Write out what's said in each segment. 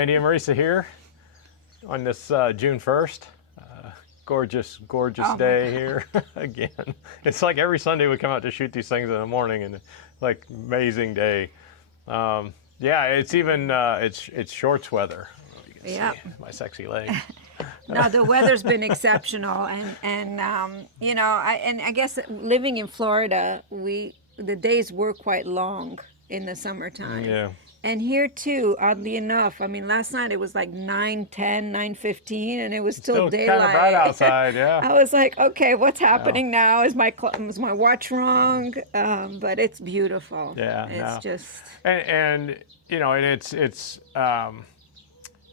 Randy and Marisa here on this June 1st. Gorgeous day here again. It's like every Sunday we come out to shoot these things in the morning, and like amazing day. Yeah, it's even it's shorts weather. I don't know if you can see my sexy legs. No, the weather's been exceptional, and you know, I guess living in Florida, the days were quite long in the summertime. Yeah. And here too, oddly enough, I mean, last night it was like 9:10, 9:15, and it was still daylight. Kind of bright outside, yeah. I was like, okay, what's happening now? Is my watch wrong? But it's beautiful. Yeah, it's just and you know, and it's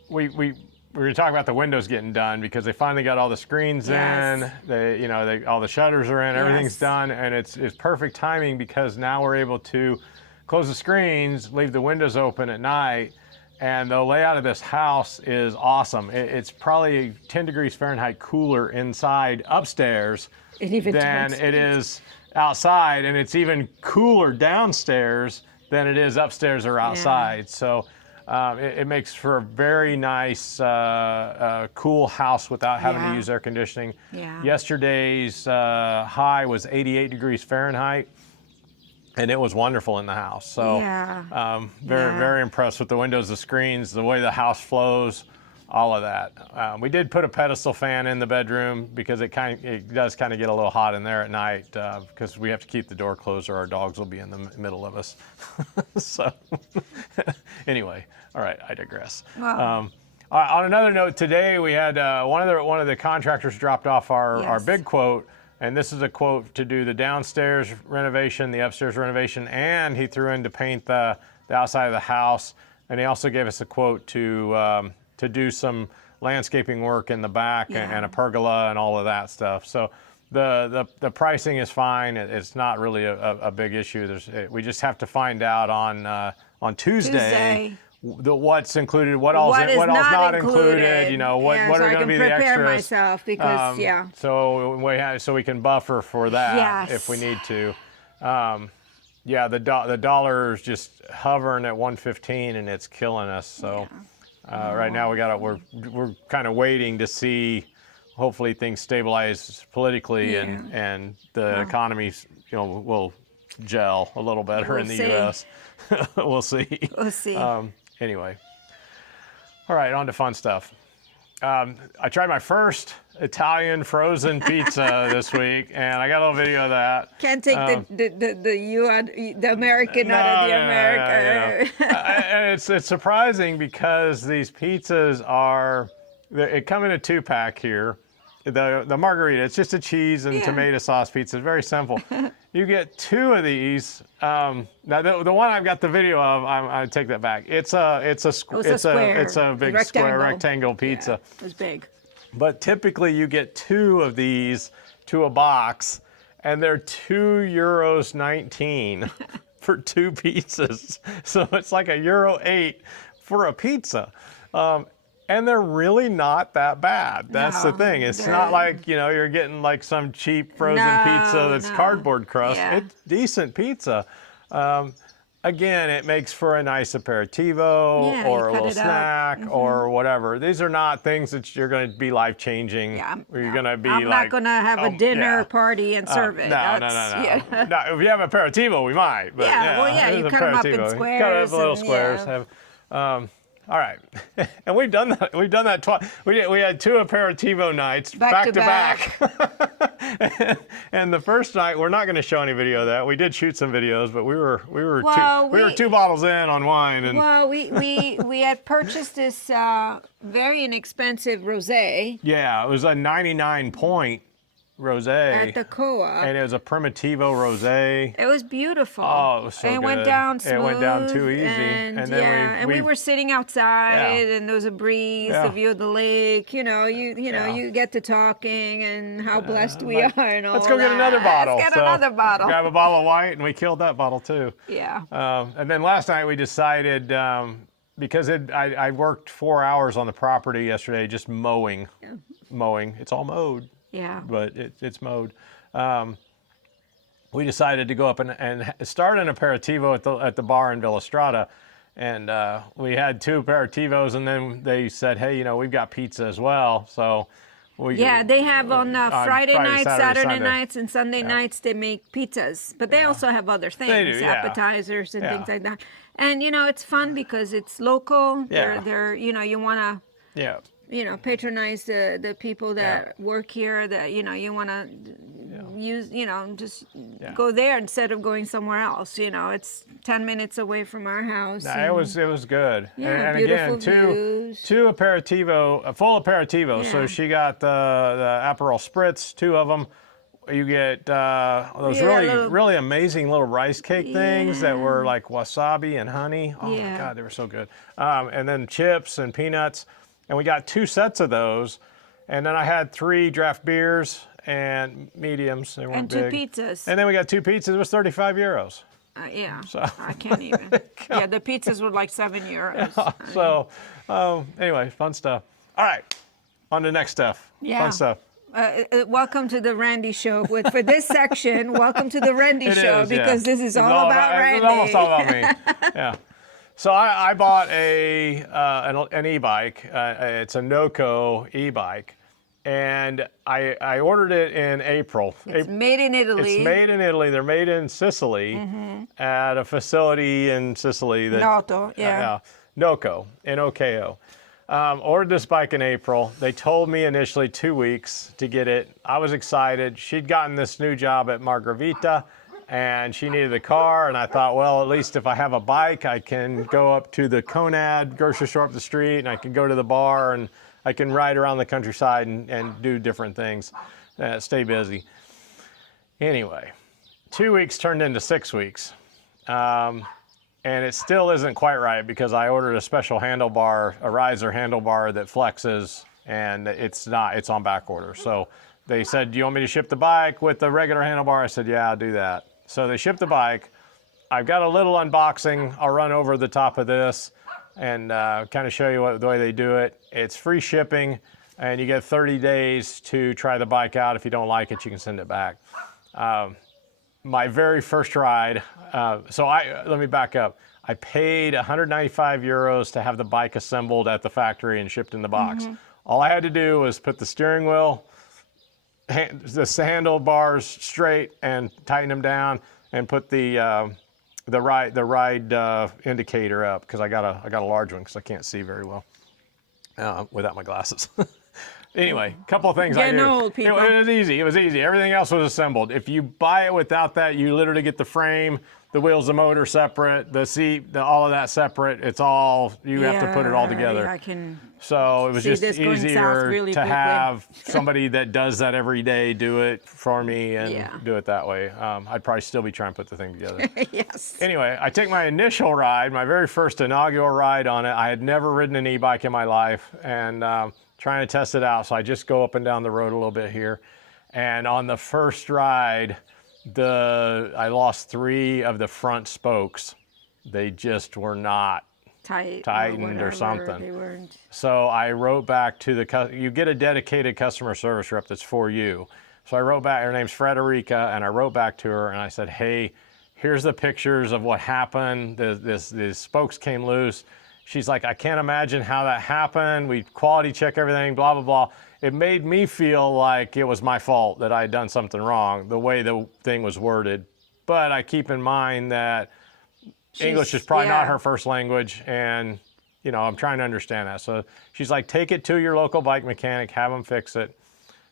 we were talking about the windows getting done because they finally got all the screens in. All the shutters are in. Everything's done, and it's perfect timing because now we're able to close the screens, leave the windows open at night, and the layout of this house is awesome. It's probably 10 degrees Fahrenheit cooler inside upstairs than it is outside, and it's even cooler downstairs than it is upstairs or outside. Yeah. So it makes for a very nice, cool house without having to use air conditioning. Yeah. Yesterday's high was 88 degrees Fahrenheit. And it was wonderful in the house. So very impressed with the windows, the screens, the way the house flows, all of that. We did put a pedestal fan in the bedroom because it does kind of get a little hot in there at night because we have to keep the door closed or our dogs will be in the middle of us. So anyway, all right, I digress. Wow. On another note, today we had one of the contractors dropped off our big quote. And this is a quote to do the downstairs renovation, the upstairs renovation, and he threw in to paint the outside of the house. And he also gave us a quote to do some landscaping work in the back and a pergola and all of that stuff. So the pricing is fine. It's not really a big issue. We just have to find out on Tuesday. What's included, what all's not included, you know, what are going to be the extras. So I can prepare myself because, so we can buffer for that if we need to. The dollar is just hovering at 115 and it's killing us. So right now we're kind of waiting to see, hopefully things stabilize politically and the economy, will gel a little better in the U.S. We'll see. We'll see. Anyway, all right, on to fun stuff. I tried my first Italian frozen pizza this week, and I got a little video of that. Can't take the American out of the America. And it's surprising because these pizzas they come in a 2-pack here. The margarita, it's just a cheese and tomato sauce pizza. It's very simple. You get 2 of these. Now the one I've got the video of, I take that back. It's a big square rectangle pizza. Yeah, it was big. But typically you get 2 of these to a box, and they're €2.19 for 2 pizzas. So it's like €8 for a pizza. And they're really not that bad. That's the thing. It's not like, you're getting like some cheap frozen pizza that's cardboard crust. Yeah. It's decent pizza. Again, it makes for a nice aperitivo or a little snack or whatever. These are not things that you're going to be life-changing. Yeah, you're going to be I'm not going to have a dinner party and serve it. No. Yeah. No, if you have aperitivo, we might. But you cut them up in squares. Cut up little squares. All right, and we've done that. We've done that twice. We had 2 aperitivo nights back to back. And the first night, we're not going to show any video of that. We did shoot some videos, but we were 2 bottles in on wine. And we had purchased this very inexpensive rosé. Yeah, it was a 99-point rosé at the co-op, and it was a Primitivo rosé. It was beautiful. Oh, it was so good. It went down smooth. It went down too easy. And then we were sitting outside, and there was a breeze, the view of the lake. You get to talking and how blessed we are and all. Let's go get another bottle. Let's get another bottle. Grab a bottle of white, and we killed that bottle too. Yeah. And then last night we decided. Because I worked 4 hours on the property yesterday, just mowing. It's all mowed. Yeah. But it's mowed. We decided to go up and start an aperitivo at the bar in Villa Strata. And we had 2 aperitivos, and then they said, hey, we've got pizza as well. So they have on Friday nights, Saturday Sunday. nights, and Sunday nights they make pizzas. But they also have other things, do, yeah. appetizers and things like that. And it's fun because it's local. Yeah. They're you want Yeah. to patronize the people that work here. That you want to use just go there instead of going somewhere else. It's 10 minutes away from our house. It was good. Yeah, and beautiful again, views. two aperitivo, a full aperitivo. Yeah. So she got the Aperol Spritz, 2 of them. You get those really amazing little rice cake things that were like wasabi and honey. Oh my God, they were so good. And then chips and peanuts. And we got 2 sets of those. And then I had 3 draft beers and mediums. They weren't and 2 big. pizzas. And then we got 2 pizzas. It was 35 euros. I can't even. The pizzas were like €7. So anyway, fun stuff. All right, on to the next stuff. Fun stuff. Welcome to the Randy Show. For this section, welcome to the Randy Show because this is all about Randy. It's almost all about me. Yeah. So I bought an e-bike. It's a Noco e-bike, and I ordered it in April. It's made in Italy. It's made in Italy. They're made in Sicily at a facility in Sicily. Noto, Noco, N-O-K-O. Ordered this bike in April. They told me initially 2 weeks to get it. I was excited. She'd gotten this new job at Margravita, and she needed a car, and I thought, well, at least if I have a bike, I can go up to the Conad grocery store up the street, and I can go to the bar, and I can ride around the countryside and do different things, stay busy. Anyway, 2 weeks turned into 6 weeks, and it still isn't quite right because I ordered a special handlebar, a riser handlebar that flexes, and it's on back order. So they said, do you want me to ship the bike with the regular handlebar? I said, yeah, I'll do that. So they shipped the bike. I've got a little unboxing. I'll run over the top of this and kind of show you the way they do it. It's free shipping, and you get 30 days to try the bike out. If you don't like it, you can send it back. My very first ride, let me back up. I paid 195 euros to have the bike assembled at the factory and shipped in the box. All I had to do was put the steering wheel, the handlebars straight and tighten them down, and put the ride indicator up because I got a large one because I can't see very well without my glasses. Anyway, a couple of things I knew. Old people. It was easy. It was easy. Everything else was assembled. If you buy it without that, you literally get the frame, the wheels, the motor separate, the seat, all of that separate. It's all, you have to put it all together. Yeah, I can. So it was just easier really to have somebody that does that every day do it for me and do it that way. I'd probably still be trying to put the thing together. Yes. Anyway, I take my initial ride, my very first inaugural ride on it. I had never ridden an e-bike in my life, and trying to test it out. So I just go up and down the road a little bit here. And on the first ride, I lost 3 of the front spokes. They just were not tightened or something. They weren't. So I wrote back to you get a dedicated customer service rep that's for you. So I wrote back, her name's Frederica, and I wrote back to her and I said, hey, here's the pictures of what happened. The spokes came loose. She's like, I can't imagine how that happened. We quality check everything, blah, blah, blah. It made me feel like it was my fault that I had done something wrong, the way the thing was worded. But I keep in mind that English is probably not her first language, and I'm trying to understand that. So she's like, take it to your local bike mechanic, have them fix it.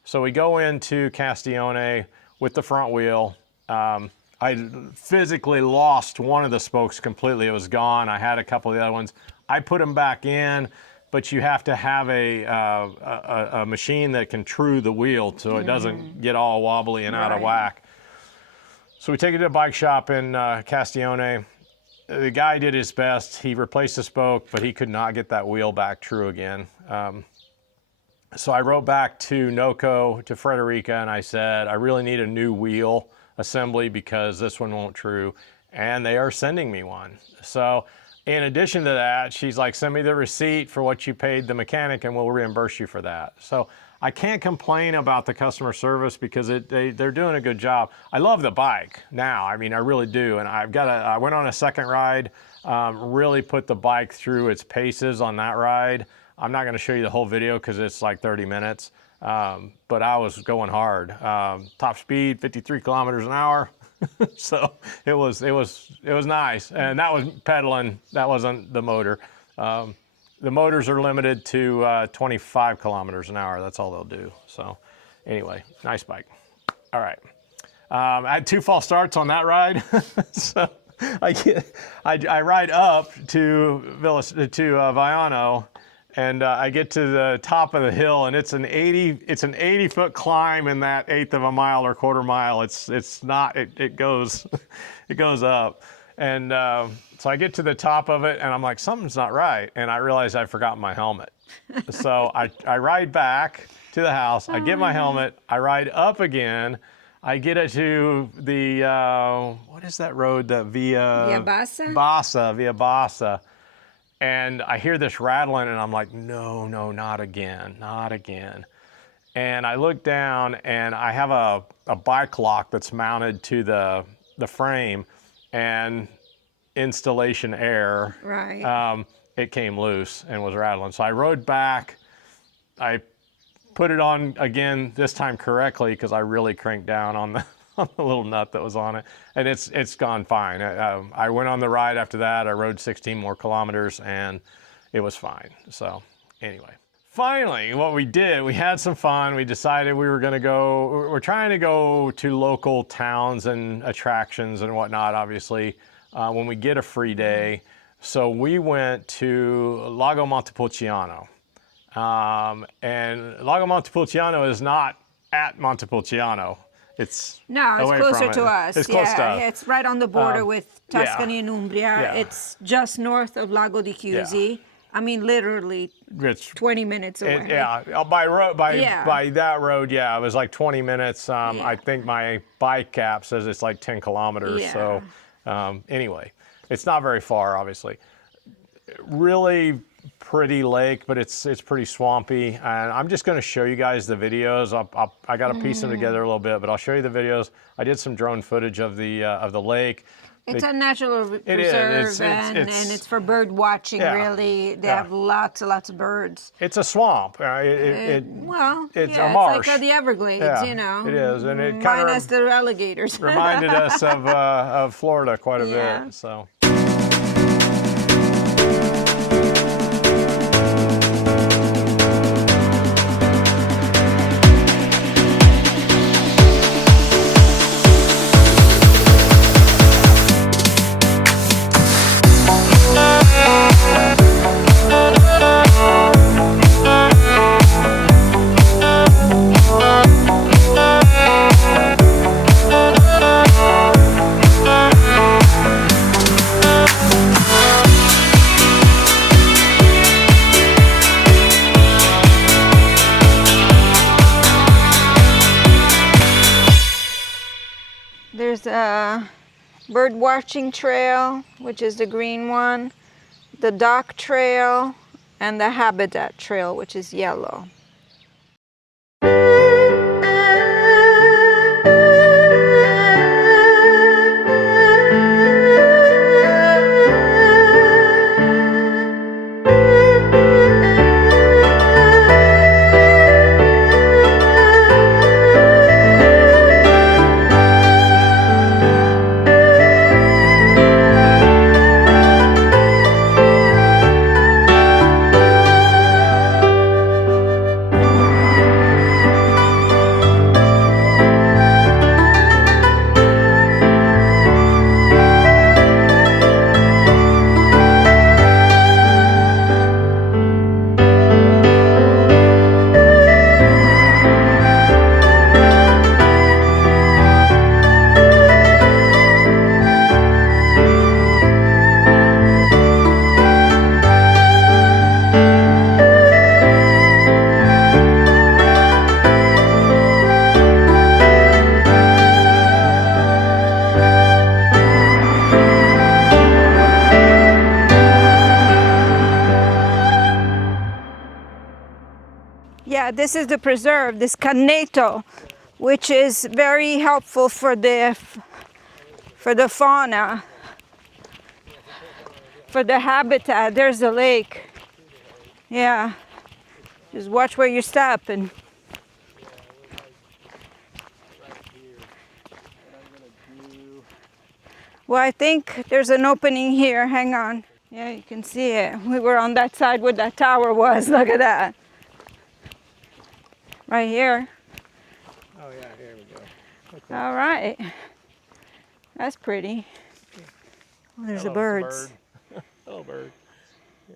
So we go into Castiglione with the front wheel. I physically lost one of the spokes completely. It was gone. I had a couple of the other ones. I put them back in, but you have to have a machine that can true the wheel so it doesn't get all wobbly and out of whack. So we take it to a bike shop in Castiglione. The guy did his best. He replaced the spoke, but he could not get that wheel back true again. So I wrote back to Noco, to Frederica, and I said, I really need a new wheel assembly because this one won't true. And they are sending me one. So in addition to that, she's like, send me the receipt for what you paid the mechanic and we'll reimburse you for that. So I can't complain about the customer service because they're doing a good job. I love the bike now. I mean, I really do. And I went on a second ride really put the bike through its paces on that ride. I'm not going to show you the whole video because it's like 30 minutes, but I was going hard. Top speed, 53 kilometers an hour. So it was nice, and that was pedaling. That wasn't the motor. The motors are limited to 25 kilometers an hour. That's all they'll do. So anyway, nice bike. All right. I had 2 false starts on that ride. So I ride up to Viano, and I get to the top of the hill, and it's an 80-foot climb in that 1/8 of a mile or quarter mile. It goes it goes up, and so I get to the top of it, and I'm like, something's not right, and I realize I forgot my helmet. So I ride back to the house. I get my helmet. I ride up again. I get it to the what is that road? The Via Bassa. And I hear this rattling, and I'm like, no, not again, not again. And I look down, and I have a bike lock that's mounted to the frame, and installation error. Right. It came loose and was rattling. So I rode back. I put it on again, this time correctly, because I really cranked down on the little nut that was on it, and it's gone fine. I went on the ride after that. I rode 16 more kilometers, and it was fine. So anyway, finally, what we did, we had some fun. We decided we were going to go. We're trying to go to local towns and attractions and whatnot, obviously, when we get a free day. So we went to Lago Montepulciano. And Lago Montepulciano is not at Montepulciano. It's closer to us. It's close to us. It's right on the border with Tuscany and Umbria. Yeah. It's just north of Lago di Chiusi. Yeah. I mean, literally it's 20 minutes away. By that road, it was like 20 minutes. I think my bike app says it's like 10 kilometers. Yeah. So anyway, it's not very far, obviously. Really pretty lake, but it's pretty swampy, and I'm just going to show you guys the videos. I got to piece them together a little bit, but I'll show you the videos. I did some drone footage of the lake. It's a natural preserve, and it's for bird watching. Really, they have lots of birds. It's a swamp. It's a marsh. It's like the Everglades, It is, and it minus the alligators. reminded us of Florida quite a bit. So. There's a bird watching trail, which is the green one, the dock trail, and the habitat trail, which is yellow. Yeah, this is the preserve, this canneto, which is very helpful for the fauna. for the habitat. There's the lake. Yeah. Just watch where you step and. Well, I think there's an opening here. Hang on. Yeah, you can see it. We were on that side where that tower was. Look at that. Right here. Oh yeah, here we go. Okay. All right. That's pretty. Oh, there's the birds. Bird. Hello, bird.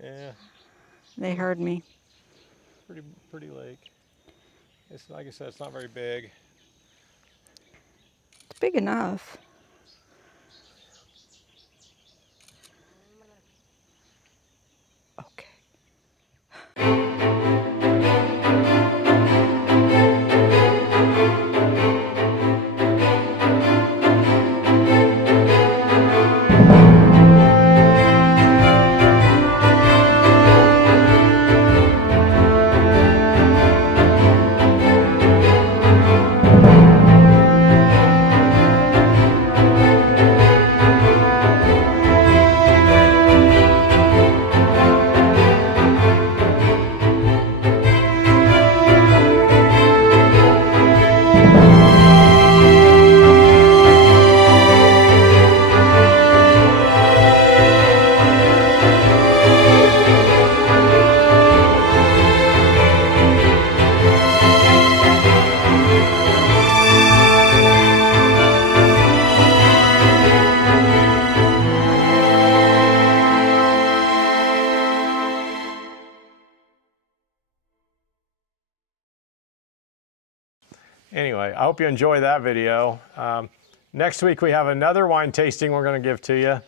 Yeah. They heard me. Pretty lake. It's like I said, it's not very big. It's big enough. Okay. Anyway, I hope you enjoy that video. Next week we have another wine tasting we're going to give to you.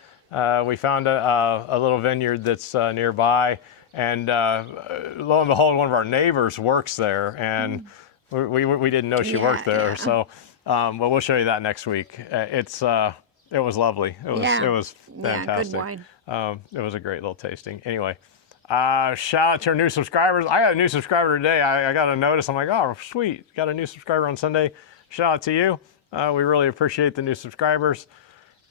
We found a little vineyard that's nearby, and lo and behold, one of our neighbors works there, and we didn't know she worked there. Yeah. So, but we'll show you that next week. It was lovely. It was fantastic. Yeah, good wine. It was a great little tasting. Anyway. Shout out to our new subscribers. I got a new subscriber today. I got a notice. I'm like, oh, sweet. Got a new subscriber on Sunday. Shout out to you. We really appreciate the new subscribers.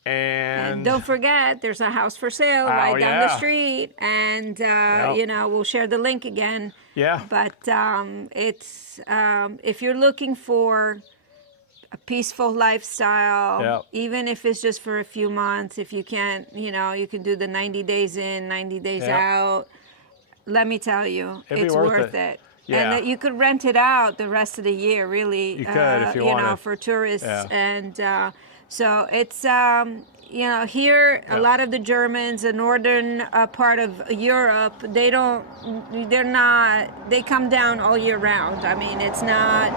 And don't forget, there's a house for sale right down the street. And, you know, we'll share the link again. Yeah. But it's, if you're looking for a peaceful lifestyle, even if it's just for a few months, if you can't, you know, you can do the 90 days in, 90 days out. Let me tell you, it's worth it. Yeah. And that you could rent it out the rest of the year, really. You could if you wanted. know, for tourists. Yeah. And so it's, you know, here, a lot of the Germans, the northern part of Europe, they come down all year round. I mean, it's not,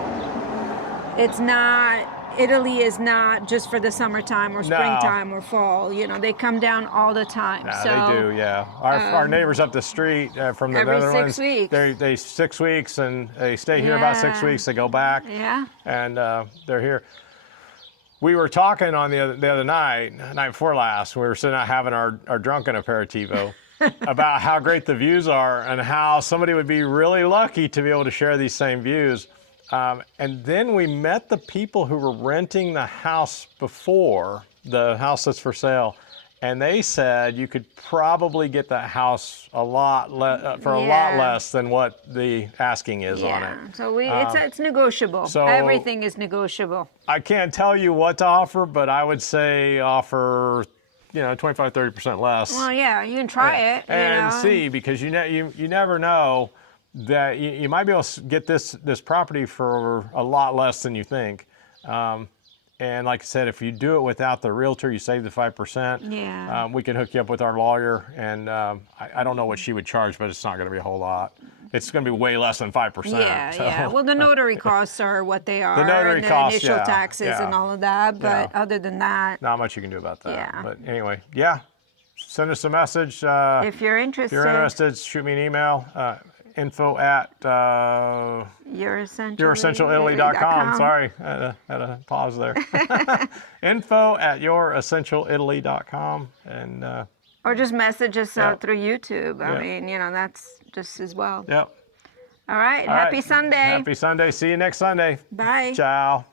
Italy is not just for the summertime or springtime or fall. You know, they come down all the time. No, so, they do, yeah. Our neighbors up the street from the Netherlands, 6 weeks. They 6 weeks, and they stay here about 6 weeks. They go back, and they're here. We were talking on the other night before last. We were sitting out having our drunken aperitivo about how great the views are and how somebody would be really lucky to be able to share these same views. And then we met the people who were renting the house before, the house that's for sale, and they said you could probably get that house a lot less than what the asking is on it. So it's negotiable. So everything is negotiable. I can't tell you what to offer, but I would say offer, 25-30% less. Well, yeah, you can try it. And see, because you never know that you might be able to get this property for a lot less than you think. And like I said, if you do it without the realtor, you save the 5%. Yeah. We can hook you up with our lawyer, and I don't know what she would charge, but it's not going to be a whole lot. It's going to be way less than 5%. Yeah, so. Yeah. Well, the notary costs are what they are. The notary and costs, initial taxes and all of that. But other than that, not much you can do about that. Yeah. But anyway, send us a message. If you're interested. If you're interested, shoot me an email. Info at youressentialitaly.com. Sorry, I had a pause there. Info at youressentialitaly.com. And or just message us through YouTube. I mean, that's just as well. Yep. All right. Happy Sunday. Happy Sunday. See you next Sunday. Bye. Ciao.